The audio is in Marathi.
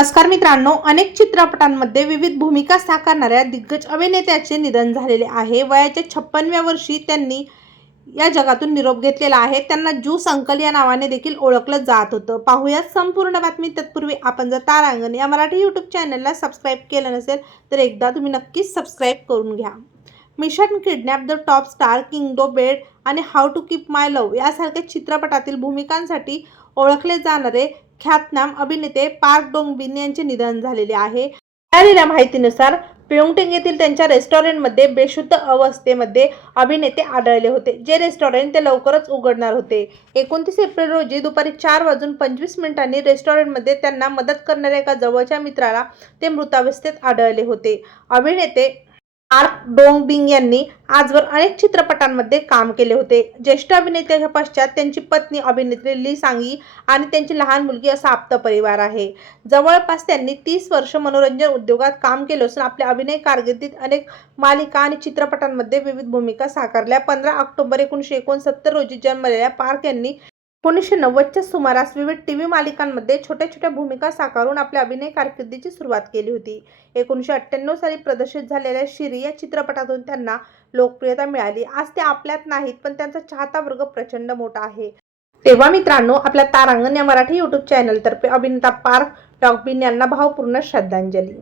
नमस्कार मित्रांनो, अनेक चित्रपटांमध्ये विविध भूमिका साकारणाऱ्या दिग्गज अभिनेत्याचे निधन झालेले आहे। वयाच्या 56व्या वर्षी त्यांनी या जगातून निरोप घेतलेला आहे। त्यांना ज्यूस अंकल या नावाने देखील ओळखलं जात होतं। पाहूयात संपूर्ण बातमी। तत्पूर्वी आपण जर तारांगण या मराठी यूट्यूब चॅनलला सबस्क्राईब केलं नसेल तर एकदा तुम्ही नक्कीच सबस्क्राईब करून घ्या। Mission kidnap, the top star, king of bed आणि how to keep my love यासारख्या चित्रपटातील भूमिकांसाठी ओळखले जाणारे ख्यातनाम अभिनेते पार्क डोंग बिन यांचे निधन झालेले आहे। मिळालेल्या माहितीनुसार प्योंगटिंग येथील त्यांच्या रेस्टॉरंटमध्ये बेशुद्ध अवस्थेमध्ये अभिनेते आढळले होते। जे रेस्टॉरंट ते लवकरच उघडणार होते। 29 एप्रिल रोजी दुपारी 4:25 रेस्टॉरंटमध्ये त्यांना मदत करणाऱ्या एका जवळच्या मित्राला ते मृतावस्थेत आढळले होते। अभिनेते पार्क डोंग बिन यांनी आजवर अनेक चित्रपटांमध्ये काम केले होते। ज्येष्ठ अभिनेत्याच्या पश्चात त्यांची पत्नी अभिनेत्री ली सांगी आणि त्यांची लहान मुलगी असा आप्त परिवार आहे। जवळपास त्यांनी 30 वर्ष मनोरंजन उद्योगात काम केले असून आपल्या अभिनय कारकिर्दीत अनेक मालिका आणि चित्रपटांमध्ये विविध भूमिका साकारल्या। 15 ऑक्टोबर 1969 रोजी जन्मलेल्या पार्क यांनी 1990च्या सुमारास विविध टीव्ही मालिकांमध्ये छोट्या छोट्या भूमिका साकारून आपल्या अभिनय कारकिर्दीची सुरुवात केली होती। 1998 साली प्रदर्शित झालेल्या शिरी या चित्रपटातून त्यांना लोकप्रियता मिळाली। आज ते आपल्यात नाहीत, पण त्यांचा चाहता वर्ग प्रचंड मोठा आहे। तेव्हा मित्रांनो, आपल्या तारांगण या मराठी यूट्यूब चॅनलतर्फे अभिनेता पार्क डॉग बिन यांना भावपूर्ण श्रद्धांजली।